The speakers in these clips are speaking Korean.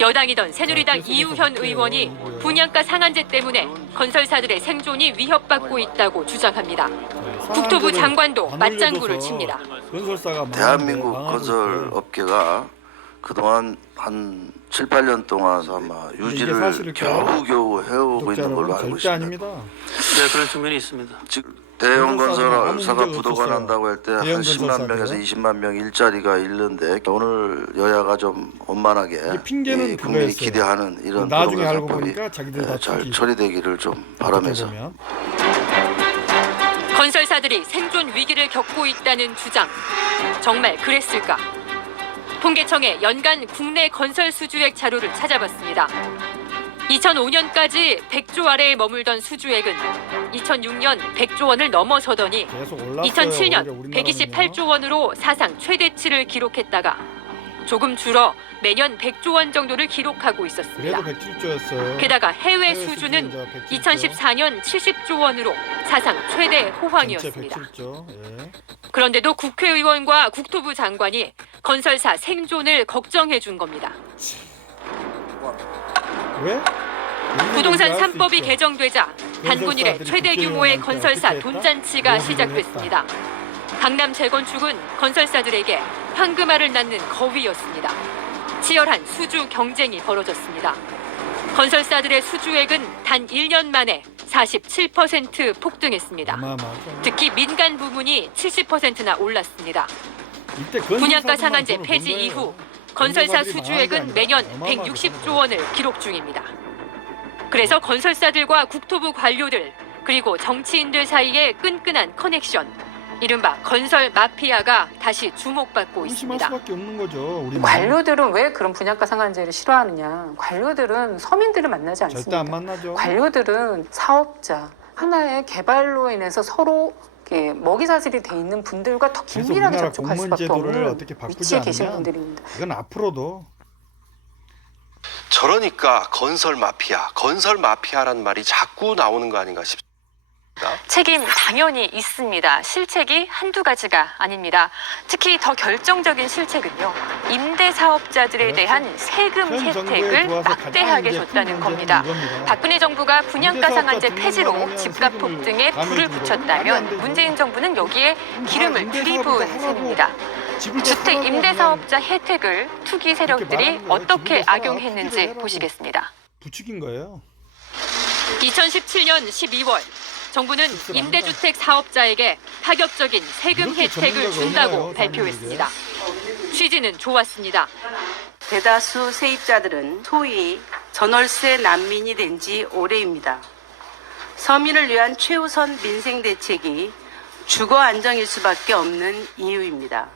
여당이던 새누리당 이우현 의원이 분양가 상한제 때문에 건설사들의 생존이 위협받고 있다고 주장합니다. 국토부 장관도 맞장구를 칩니다. 대한민국 건설업계가 그동안 한 7, 8년 동안 아마 유지를 겨우겨우 해오고 있는 걸로 알고 있습니다. 네, 그런 측면이 있습니다. 지금 대형 건설사가 부도가 난다고 할 때 한 10만 명에서 20만 명 일자리가 잃는데 오늘 여야가 좀 원만하게 핑계는 국민이 기대하는 이런 나중에 알고 부동산법이 보니까 자기들 다 잘 처리되기를 좀 바라면서 건설사들이 생존 위기를 겪고 있다는 주장, 정말 그랬을까? 통계청의 연간 국내 건설 수주액 자료를 찾아봤습니다. 2005년까지 100조 아래에 머물던 수주액은 2006년 100조 원을 넘어서더니 2007년 128조 원으로 사상 최대치를 기록했다가 조금 줄어 매년 100조 원 정도를 기록하고 있었습니다. 그래도 107조였어요. 게다가 해외 수주는 2014년 70조 원으로 사상 최대 호황이었습니다. 107조. 예. 그런데도 국회의원과 국토부 장관이 건설사 생존을 걱정해 준 겁니다. 왜? 부동산 3법이 개정되자 단군 이래 최대 규모의 건설사 돈잔치가 시작됐습니다. 강남 재건축은 건설사들에게 황금알을 낳는 거위였습니다. 치열한 수주 경쟁이 벌어졌습니다. 건설사들의 수주액은 단 1년 만에 47% 폭등했습니다. 특히 민간 부문이 70%나 올랐습니다. 분양가 상한제 폐지 이후 건설사 수주액은 매년 160조 원을 기록 중입니다. 그래서 건설사들과 국토부 관료들 그리고 정치인들 사이의 끈끈한 커넥션, 이른바 건설 마피아가 다시 주목받고 있습니다. 수밖에 없는 거죠. 우리는. 관료들은 왜 그런 분양가 상한제를 싫어하느냐? 관료들은 서민들을 만나지 않습니다. 절대 안 만나죠. 관료들은 사업자, 하나의 개발로 인해서 서로 먹이사슬이 돼 있는 분들과 더 긴밀하게 접촉할 수밖에 없는 위치에 계신 분들입니다. 이건 앞으로도 저러니까 건설 마피아라는 말이 자꾸 나오는 거 아닌가 싶습니다. 책임 당연히 있습니다. 실책이 한두 가지가 아닙니다. 특히 더 결정적인 실책은요, 임대 사업자들에 대한 세금 혜택을 막대하게 줬다는 겁니다. 박근혜 정부가 분양가 상한제 폐지로 집값 폭등에 불을 붙였다면 문재인 정부는 여기에 기름을 들이부은 셈입니다. 주택 임대 사업자 혜택을 투기 세력들이 어떻게 악용했는지 보시겠습니다. 부추긴 거예요. 2017년 12월 정부는 임대주택 사업자에게 파격적인 세금 혜택을 준다고 발표했습니다. 취지는 좋았습니다. 대다수 세입자들은 소위 전월세 난민이 된 지 오래입니다. 서민을 위한 최우선 민생 대책이 주거 안정일 수밖에 없는 이유입니다.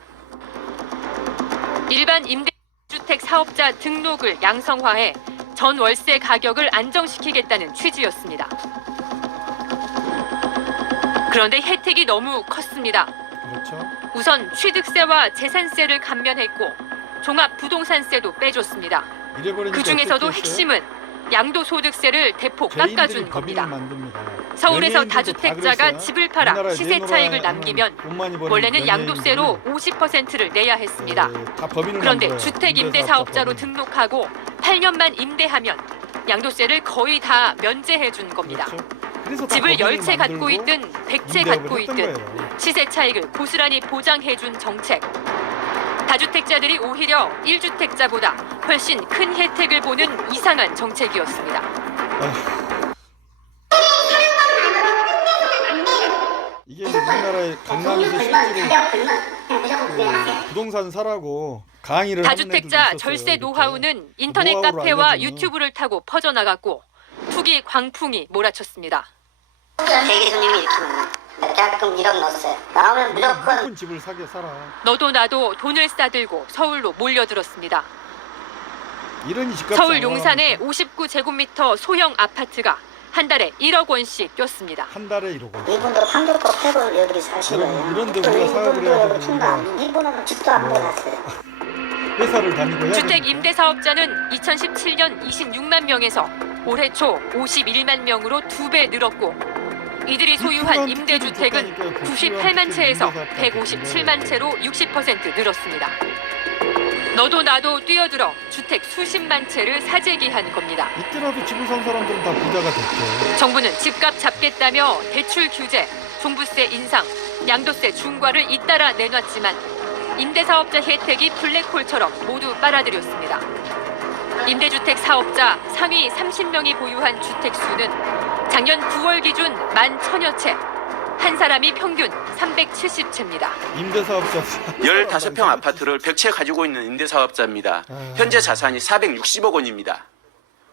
일반 임대주택 사업자 등록을 양성화해 전월세 가격을 안정시키겠다는 취지였습니다. 그런데 혜택이 너무 컸습니다. 그렇죠. 우선 취득세와 재산세를 감면했고 종합부동산세도 빼줬습니다. 그 중에서도 핵심은 양도소득세를 대폭 깎아준 겁니다. 서울에서 다주택자가 집을 팔아 시세 차익을 남기면 원래는 양도세로 50%를 내야 했습니다. 그런데 주택 임대 사업자로 등록하고 8년만 임대하면 양도세를 거의 다 면제해 준 겁니다. 집을 10채 갖고 있든 100채 갖고 있든 시세 차익을 고스란히 보장해 준 정책. 다주택자들이 오히려 1주택자보다 훨씬 큰 혜택을 보는 이상한 정책이었습니다. 이게 우리나라의 강남에서 실제로 부동산 사라고 강의를 다주택자 절세 노하우는 인터넷 카페와 유튜브를 타고 퍼져나갔고 투기 광풍이 몰아쳤습니다. 대기 손님이 이렇게 많아. 가끔 1억 넣었어요. 나오면 무조건 집을 사게 살아. 너도 나도 돈을 싸들고 서울로 몰려들었습니다. 이런 집값 서울 용산의 59제곱미터 소형 아파트가 한 달에 1억 원씩 꼈습니다. 한 달에 1억 원. 이분들 판교도 패고 여기를 사시고요. 이런데 우리가 사업을 해야 되는 이유가 이분은 집도 안 보놨어요. 회사를 다니고 해야 주택 임대 사업자는 2017년 26만 명에서 올해 초 51만 명으로 2배 늘었고 이들이 소유한 임대주택은 98만 채에서 157만 채로 60% 늘었습니다. 너도 나도 뛰어들어 주택 수십만 채를 사재기한 겁니다. 이때라도 집을 산 사람들은 다 부자가 됐죠. 정부는 집값 잡겠다며 대출 규제, 종부세 인상, 양도세 중과를 잇따라 내놨지만 임대사업자 혜택이 블랙홀처럼 모두 빨아들였습니다. 임대주택 사업자 상위 30명이 보유한 주택 수는 작년 9월 기준 11,000여 채, 한 사람이 평균 370채입니다. 임대사업자 15평 아파트를 100채 가지고 있는 임대사업자입니다. 현재 자산이 460억 원입니다.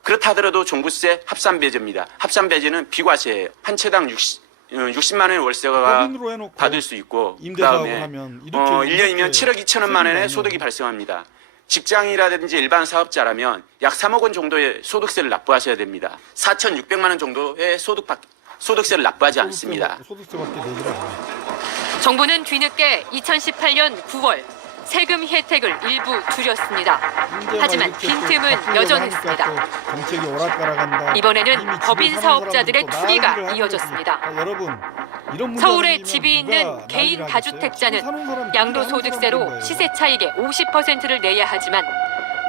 그렇다 하더라도 종부세 합산배제입니다. 합산배제는 비과세예요. 한 채당 60만 원의 월세가 법인으로 해놓고 받을 수 있고 임대사업을 그다음에 하면 이렇게 1년이면 7억 2천원만 원의 소득이 발생합니다. 직장이라든지 일반 사업자라면 약 3억 원 정도의 소득세를 납부하셔야 됩니다. 4,600만 원 정도의 소득세를 납부하지 않습니다. 소득세밖에 내질 않아요. 정부는 뒤늦게 2018년 9월 세금 혜택을 일부 줄였습니다. 하지만 빈틈은 여전했습니다. 정책이 오락가락한다. 이번에는 이미 법인 집을 사는 사업자들의 사람들도 투기가 난리를 하는 이어졌습니다. 거지. 여러분, 이런 문제 서울에 생기면 집이 누가 있는 개인 난리를 다주택자는 하겠어요? 사는 사람이 양도소득세로 하는 거예요. 시세 차익의 50%를 내야 하지만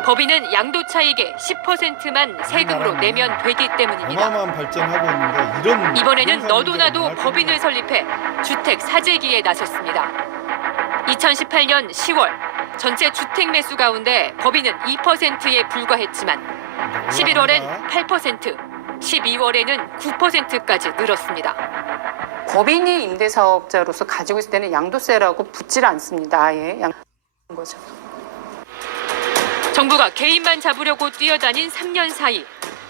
법인은 양도 차익의 10%만 세금으로 내면 되기 때문입니다. 어마어마한 발전하고 있는데 이런 이번에는 부동산 너도 문제가 나도 나을 법인을 겁니다. 설립해 주택 사재기에 나섰습니다. 2018년 10월 전체 주택 매수 가운데 법인은 2%에 불과했지만 11월엔 8%, 12월에는 9%까지 늘었습니다. 법인이 임대사업자로서 가지고 있을 때는 양도세라고 붙질 않습니다. 아예 거죠. 정부가 개인만 잡으려고 뛰어다닌 3년 사이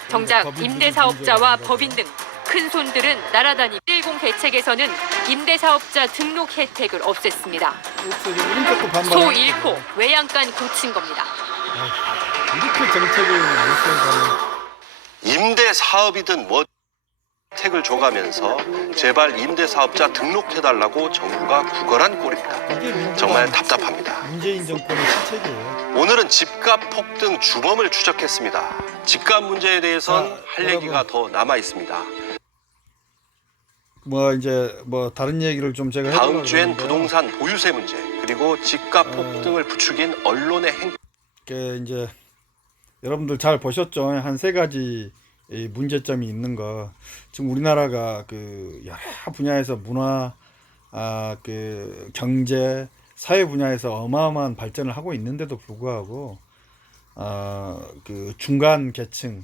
정작 임대사업자와 법인 등 큰 손들은 날아다니 110 대책에서는 임대사업자 등록 혜택을 없앴습니다. 소 잃고 외양간 고친 겁니다. 이렇게 정책을 못 임대 사업이든 뭐 혜택을 줘가면서 제발 임대 사업자 등록해달라고 정부가 구걸한 꼴입니다. 정말 답답합니다. 문재인 정권의 실책이에요. 오늘은 집값 폭등 주범을 추적했습니다. 집값 문제에 대해선 할 얘기가 더 남아 있습니다. 뭐 이제 뭐 다른 얘기를 좀 제가 다음 해보려고 주엔 그러는데요. 부동산 보유세 문제 그리고 집값 폭등을 부추긴 언론의 행. 이제 여러분들 잘 보셨죠? 한 세 가지 이 문제점이 있는 거. 지금 우리나라가 그 여러 분야에서 문화, 그 경제, 사회 분야에서 어마어마한 발전을 하고 있는데도 불구하고 그 중간 계층이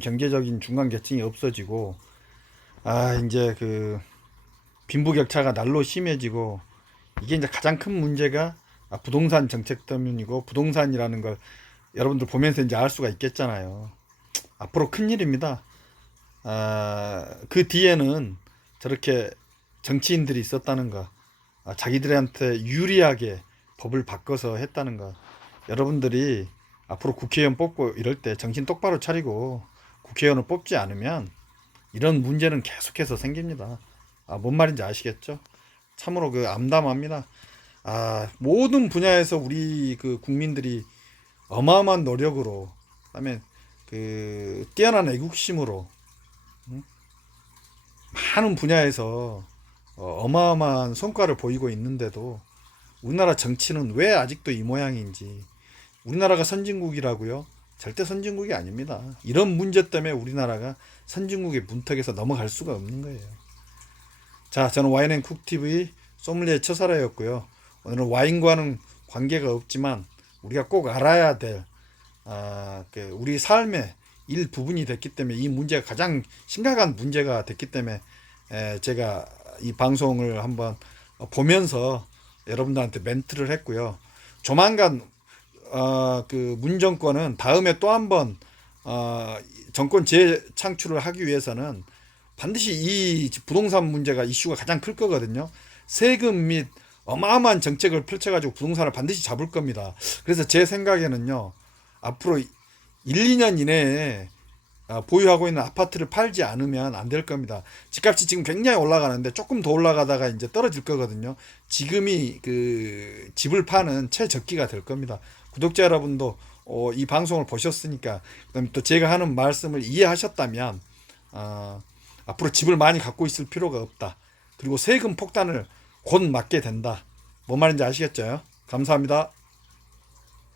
경제적인 중간 계층이 없어지고 이제 그 빈부격차가 날로 심해지고 이게 이제 가장 큰 문제가 부동산 정책 때문이고 부동산이라는 걸 여러분들 보면서 이제 알 수가 있겠잖아요. 앞으로 큰일입니다. 그 뒤에는 저렇게 정치인들이 있었다는 거, 자기들한테 유리하게 법을 바꿔서 했다는 거, 여러분들이 앞으로 국회의원 뽑고 이럴 때 정신 똑바로 차리고 국회의원을 뽑지 않으면 이런 문제는 계속해서 생깁니다. 뭔 말인지 아시겠죠? 참으로 그 암담합니다. 모든 분야에서 우리 그 국민들이 어마어마한 노력으로, 그다음에 그 뛰어난 애국심으로 많은 분야에서 어마어마한 성과를 보이고 있는데도 우리나라 정치는 왜 아직도 이 모양인지. 우리나라가 선진국이라고요? 절대 선진국이 아닙니다. 이런 문제 때문에 우리나라가 선진국의 문턱에서 넘어갈 수가 없는 거예요. 자, 저는 와인앤쿡TV 소믈리에 처사라였고요. 오늘은 와인과는 관계가 없지만 우리가 꼭 알아야 될 우리 삶의 일부분이 됐기 때문에 이 문제가 가장 심각한 문제가 됐기 때문에 제가 이 방송을 한번 보면서 여러분들한테 멘트를 했고요. 조만간 그 문정권은 다음에 또 한번 정권 재창출을 하기 위해서는 반드시 이 부동산 문제가 이슈가 가장 클 거거든요. 세금 및 어마어마한 정책을 펼쳐가지고 부동산을 반드시 잡을 겁니다. 그래서 제 생각에는요, 앞으로 1, 2년 이내에 보유하고 있는 아파트를 팔지 않으면 안 될 겁니다. 집값이 지금 굉장히 올라가는데 조금 더 올라가다가 이제 떨어질 거거든요. 지금이 그 집을 파는 최적기가 될 겁니다. 구독자 여러분도 이 방송을 보셨으니까, 그다음에 또 제가 하는 말씀을 이해하셨다면 앞으로 집을 많이 갖고 있을 필요가 없다. 그리고 세금 폭탄을 곧 맞게 된다. 뭔 말인지 아시겠죠? 감사합니다.